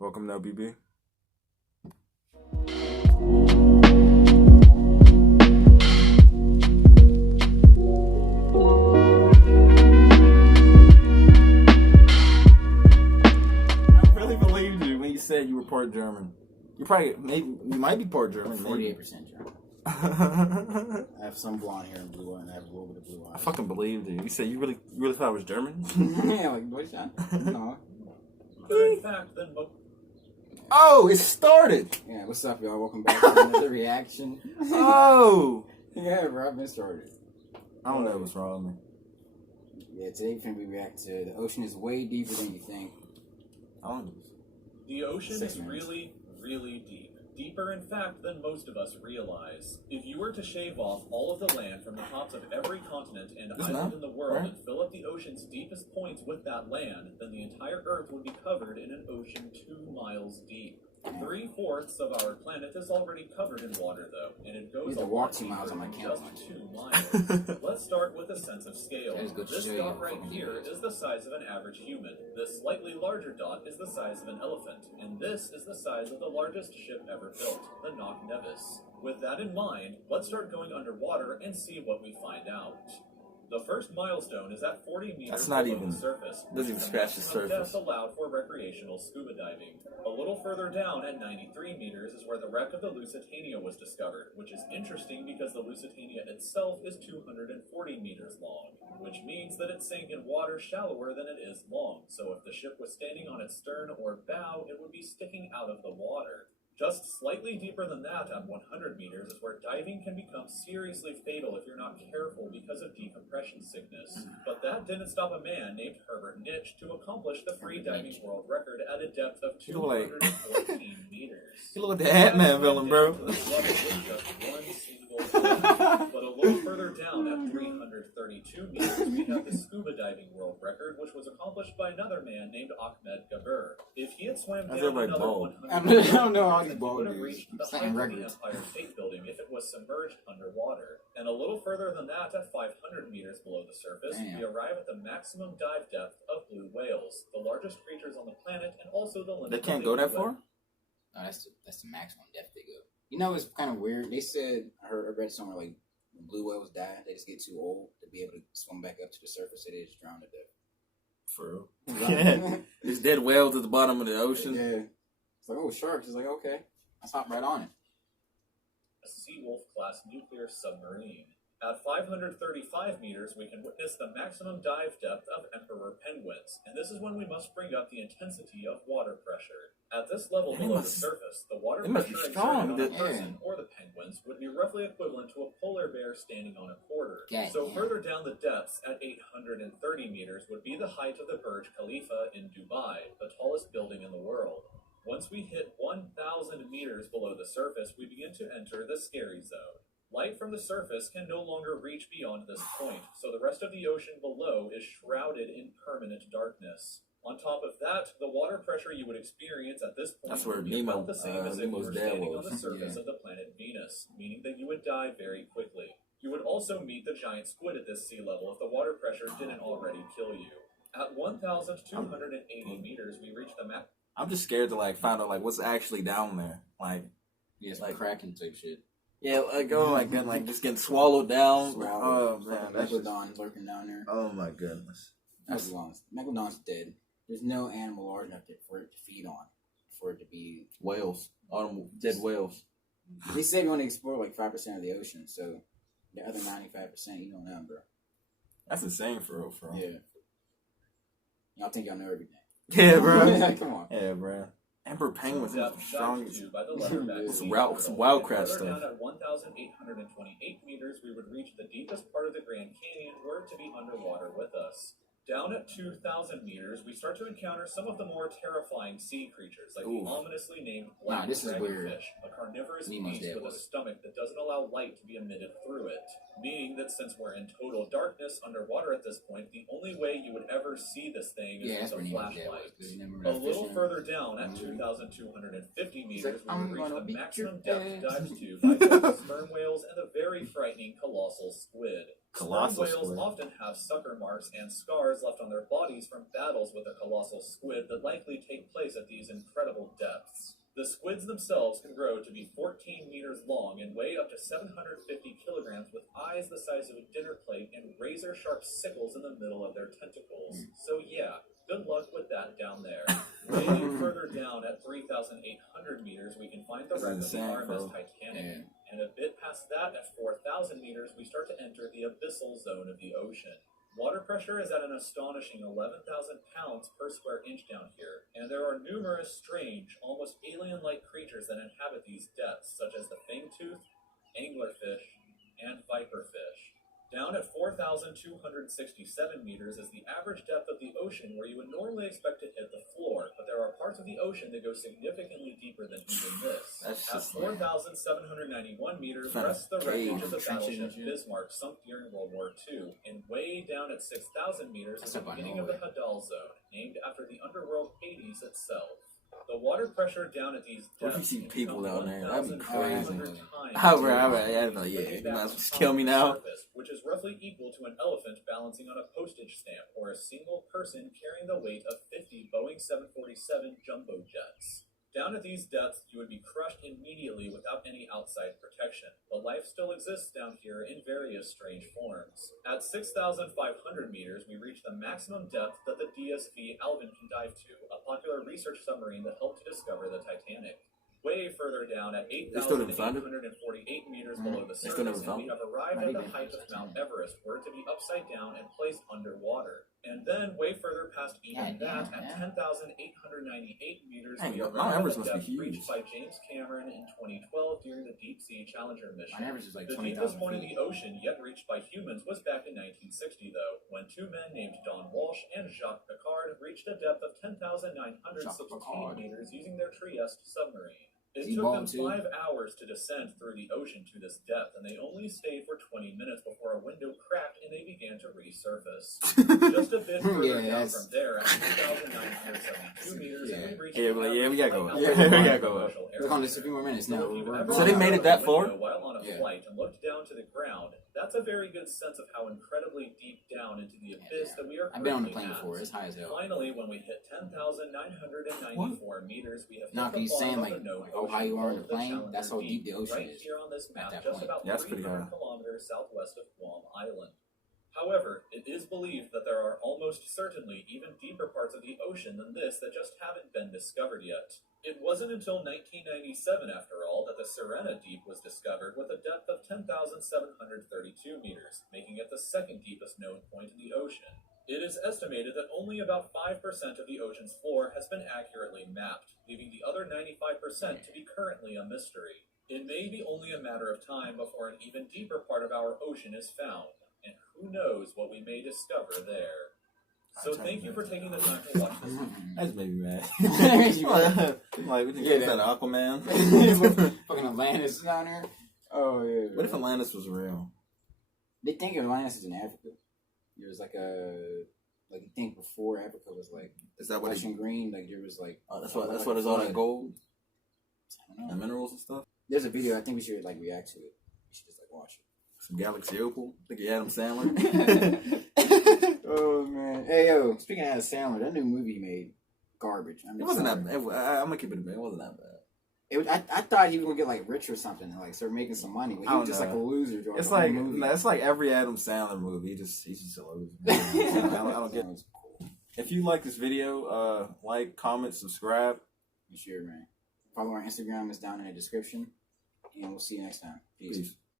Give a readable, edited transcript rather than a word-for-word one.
Welcome to LBB. I really believed you when you said you were part German. You might be part German. 48% German. I have some blonde hair and blue eye, and I have a little bit of blue eyes. I fucking believed you. You said you really thought I was German? Yeah, like Deutschland. No. In fact, then Oh, it started. Yeah, what's up, y'all? Welcome back to another reaction. Oh. Yeah, bro, I've been started. I don't know what's wrong with me. Yeah, today we react to the ocean is way deeper than you think. the ocean 6 is minutes. really, really deep. Deeper, in fact, than most of us realize. If you were to shave off all of the land from the tops of every continent and island in the world and fill up the ocean's deepest points with that land, then the entire Earth would be covered in an ocean 2 miles deep. 3/4 of our planet is already covered in water, though, and it goes You have to a walk lot 2 miles deeper on my than count. just 2 miles. Let's start with a sense of scale. That is good to This show you dot how right fucking here deep it is. is the size of an average human. This slightly larger dot is the size of an elephant, and this is the size of the largest ship ever built, the Knock Nevis. With that in mind, let's start going underwater and see what we find out. The first milestone is at 40 meters That's not below even- the surface. doesn't even scratch the maximum surface. depth allowed for recreational scuba diving. A little further down at 93 meters is where the wreck of the Lusitania was discovered, which is interesting because the Lusitania itself is 240 meters long, which means that it sank in water shallower than it is long, so if the ship was standing on its stern or bow, it would be sticking out of the water. Just slightly deeper than that, at 100 meters, is where diving can become seriously fatal if you're not careful because of decompression sickness. But that didn't stop a man named Herbert Nitsch to accomplish the free diving world record at a depth of You look like- 214 meters. You look like the Ant-Man villain, bro. But a little further down at 332 meters, we have the scuba diving world record, which was accomplished by another man named Ahmed Gabir. If he had swam How's down everybody another bald? 100 I don't know how meters, these he bald would have dudes. reached the Setting height of the records. Empire State Building if it was submerged underwater. And a little further than that, at 500 meters below the surface, Damn. we arrive at the maximum dive depth of blue whales, the largest creatures on the planet, and also the limit. They can't go that far? No, that's the maximum depth they go. You know, it's kind of weird. They said, I read somewhere like when blue whales die, they just get too old to be able to swim back up to the surface, so they just drown to death. For real? Yeah. There's dead whales at the bottom of the ocean. Yeah. It's like, oh, sharks. It's like, okay, let's hop right on it. A Seawolf-class nuclear submarine. At 535 meters, we can witness the maximum dive depth of emperor penguins, and this is when we must bring up the intensity of water pressure. At this level They below must- the surface, the water they must be pressure strong, exerted on a the- person or the penguins would be roughly equivalent to a polar bear standing on a quarter. God So damn. further down the depths, at 830 meters, would be the height of the Burj Khalifa in Dubai, the tallest building in the world. Once we hit 1,000 meters below the surface, we begin to enter the scary zone. Light from the surface can no longer reach beyond this point, so the rest of the ocean below is shrouded in permanent darkness. On top of that, the water pressure you would experience at this point That's where would be Nemo, about the same as if you Nemo's were dad standing on was. the surface Yeah. of the planet Venus, meaning that you would die very quickly. You would also meet the giant squid at this sea level if the water pressure didn't already kill you. At 1,280 meters, we reach the map. I'm just scared to find out what's actually down there. Yeah, it's Like- like cracking type shit. Yeah, oh my god, just getting swallowed down. Swallowed. Oh man, that's just, Megalodon lurking down there. oh my goodness. Megalodon's dead. There's no animal large enough for it to feed on, for it to be. Whales, dead whales. They say we only explore like 5% of the ocean, so the other 95% you don't know, bro. That's insane for real, Yeah. Y'all think y'all know everything. Yeah, bro. Come on. Yeah, bro. Emperor penguins are the strongest. By the leatherback It's sea wild- turtle. it's wildcat And further stuff. Down at 1,828 meters, we would reach the deepest part of the Grand Canyon, were it to be underwater with us. Down at 2,000 meters, we start to encounter some of the more terrifying sea creatures, like Ooh. the ominously named black this is weird. dragonfish, a carnivorous Nemo's beast dead with a was. stomach that doesn't allow light to be emitted through it. Meaning that since we're in total darkness underwater at this point, the only way you would ever see this thing is Yeah, that's with where a Nemo's dead was. flashlight. 'Cause you never A remember little fishing. further further down at 2,250 meters, we I'm would reach gonna the beat maximum your depth ass. dived to by both sperm whales and the very frightening colossal squid. Colossal Sperm whales squid. often have sucker marks and scars left on their bodies from battles with the colossal squid that likely take place at these incredible depths. The squids themselves can grow to be 14 meters long and weigh up to 750 kilograms with eyes the size of a dinner plate and razor-sharp sickles in the middle of their tentacles. So yeah, good luck with that down there. Way further down at 3,800 meters, we can find the That's wreck of the insane, RMS bro. Titanic. And a bit past that, at 4,000 meters, we start to enter the abyssal zone of the ocean. Water pressure is at an astonishing 11,000 pounds per square inch down here, and there are numerous strange, almost alien-like creatures that inhabit these depths, such as the fangtooth, anglerfish, and viperfish. Down at 4,267 meters is the average depth of the ocean where you would normally expect to hit the floor, but there are parts of the ocean that go significantly deeper than even this. That's At just like 4,791 meters kind of rests the wreckage cave of the trenches and battleship shit. Bismarck sunk during World War II, and way down at 6,000 meters is That's the up by beginning of the Norway. Hadal Zone, named after the underworld Hades itself. The water pressure down at these What if you depths see can people become down there? That'd be 1,500 crazy. times I'd be deeper, like, yeah, you might as well just kill me now. surface, which is roughly equal to an elephant balancing on a postage stamp or a single person carrying the weight of 50 Boeing 747 jumbo jets. Down at these depths, you would be crushed immediately without any outside protection, but life still exists down here in various strange forms. At 6,500 meters, we reach the maximum depth that the DSV Alvin can dive to, a popular research submarine that helped to discover the Titanic. Way further down at They still didn't find it? 8,848 meters below the They still never surface, and found we it? have arrived at the height of Mount Everest, were to be upside down and placed underwater. And then, way further past even that, at 10,898 meters, Dang, we Mount arrive Everest at the must be depth reached huge. by James Cameron in 2012 during the Deep Sea Challenger mission. Mount Everest is like The 20,000 deepest point in feet. the ocean yet reached by humans was back in 1960, though, when two men named Don Walsh and Jacques Piccard reached a depth of 10,916 meters using their Trieste submarine. It took them 5 hours to descend through the ocean to this depth, and they only stayed for 20 minutes before a window cracked and they began to resurface. Just a bit further down from there, at 2,972 meters, and we reached we gotta go. we gotta go. We're on this a few more minutes now. So they made it that far? While on a flight and looked down to the ground, that's a very good sense of how incredibly deep down into the abyss that we are. I've been on the currently plane at. before. It's high as hell. Finally, when we hit 10,994 meters, we have Now, hit can you the bottom saying, of like, the known how high you ocean are in the called plane? Challenger That's how deep the ocean right is here on this map, that just point. about Yeah, that's pretty 300 high. kilometers southwest of Guam Island. However, it is believed that there are almost certainly even deeper parts of the ocean than this that just haven't been discovered yet. It wasn't until 1997, after all, that the Serena Deep was discovered with a depth of 10,732 meters, making it the second deepest known point in the ocean. It is estimated that only about 5% of the ocean's floor has been accurately mapped, leaving the other 95% to be currently a mystery. It may be only a matter of time before an even deeper part of our ocean is found, and who knows what we may discover there. So thank you for taking the time to watch this video. That's made me mad. Yeah, Like, we think it's an Aquaman. Fucking Atlantis down there. Oh yeah. What if Atlantis was real? They think Atlantis is in Africa. There was like you think before Africa was like Is that what? ocean green. Like there was like. That's what it's all that gold I don't know. and minerals and stuff. There's a video. I think we should like react to it. We should just like watch it. Some Galaxy Opal. Think of Adam Sandler. Oh man. Hey yo, speaking of Adam Sandler, that new movie he made garbage. I mean, It wasn't sorry. that bad. I'm gonna keep it a bit. It wasn't that bad. I thought he was gonna get like rich or something and like start making some money. But he was just like a loser. During It's the whole like movie. it's like every Adam Sandler movie. He's just a loser. I don't get it. If you like this video, like, comment, subscribe. Be sure, man. Follow our Instagram. It's down in the description. And we'll see you next time. Peace. Peace.